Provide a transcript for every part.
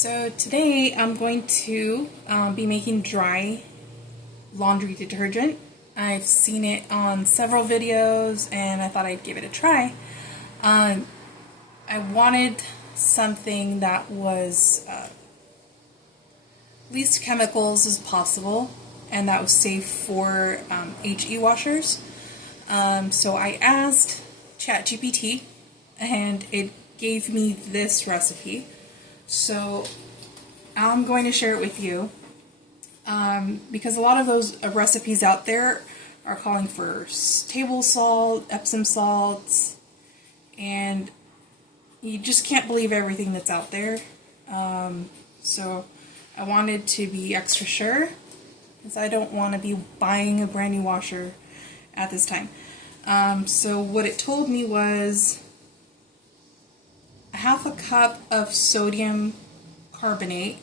So today I'm going to be making dry laundry detergent. I've seen it on several videos and I thought I'd give it a try. I wanted something that was least chemicals as possible and that was safe for HE washers. So I asked ChatGPT and it gave me this recipe. So I'm going to share it with you because a lot of those recipes out there are calling for table salt, Epsom salts, and you just can't believe everything that's out there. So I wanted to be extra sure because I don't want to be buying a brand new washer at this time. So what it told me was a half a cup of sodium carbonate,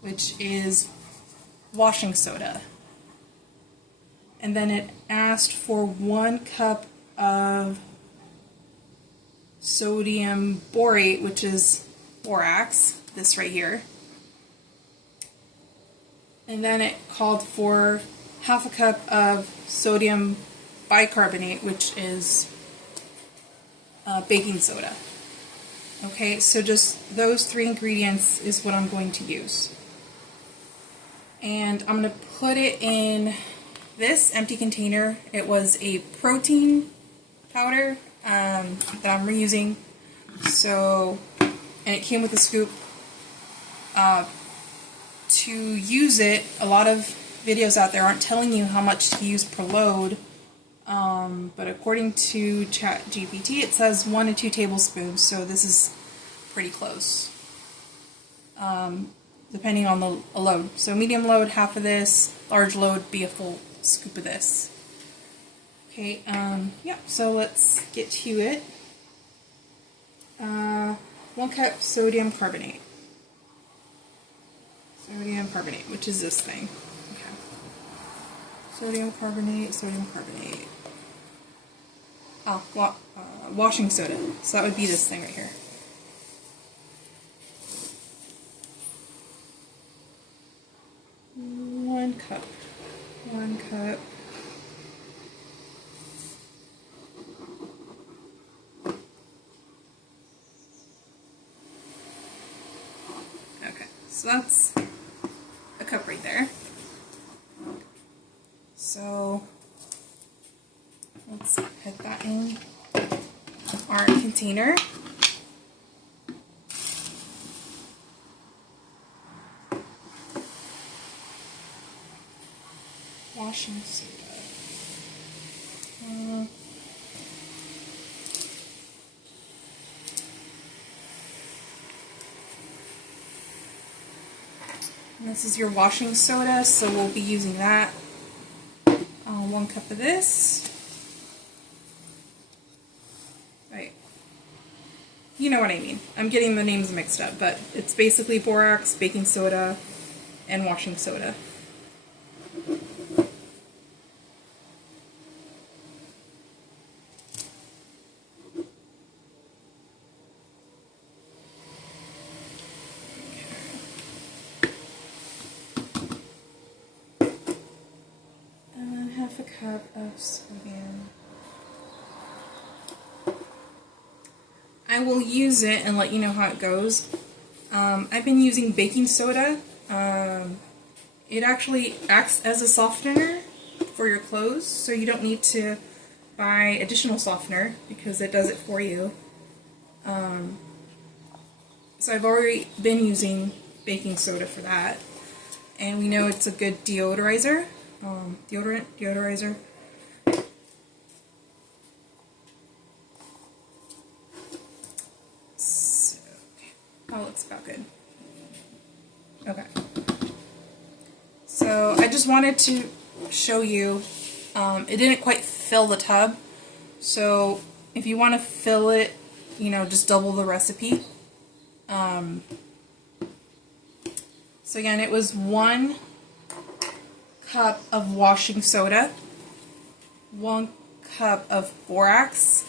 which is washing soda. And then it asked for 1 cup of sodium borate, which is borax, this right here. And then it called for half a cup of sodium bicarbonate, which is baking soda. Okay, so just those 3 ingredients is what I'm going to use. And I'm going to put it in this empty container. It was a protein powder that I'm reusing. So, and it came with a scoop. To use it, a lot of videos out there aren't telling you how much to use per load. But according to ChatGPT, it says 1 to 2 tablespoons, so this is pretty close, depending on the load. So medium load, half of this, large load, be a full scoop of this. Okay, yeah, so let's get to it. 1 cup sodium carbonate. Sodium carbonate, which is this thing. Okay. Sodium carbonate, sodium carbonate. Washing soda. So that would be this thing right here. One cup. Okay, so that's a cup right there. So let's put that in our container. Washing soda. This is your washing soda, so we'll be using that. 1 cup of this. Right. You know what I mean. I'm getting the names mixed up, but it's basically borax, baking soda, and washing soda. Half a cup of sodium. I will use it and let you know how it goes. I've been using baking soda. It actually acts as a softener for your clothes, so you don't need to buy additional softener because it does it for you. So I've already been using baking soda for that, and we know it's a good deodorizer. Deodorizer. So, that looks about good. Okay. So I just wanted to show you, it didn't quite fill the tub, so if you want to fill it, you know, just double the recipe. So again, it was 1 cup of washing soda, 1 cup of borax,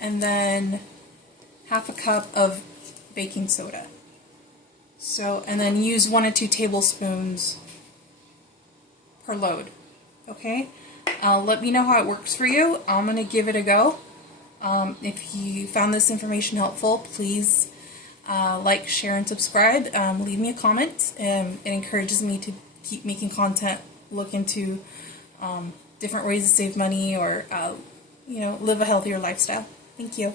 and then half a cup of baking soda. So, and then use 1 to 2 tablespoons per load. Okay? Let me know how it works for you. I'm going to give it a go. If you found this information helpful, please like, share, and subscribe. Leave me a comment. It encourages me to keep making content, look into different ways to save money or, live a healthier lifestyle. Thank you.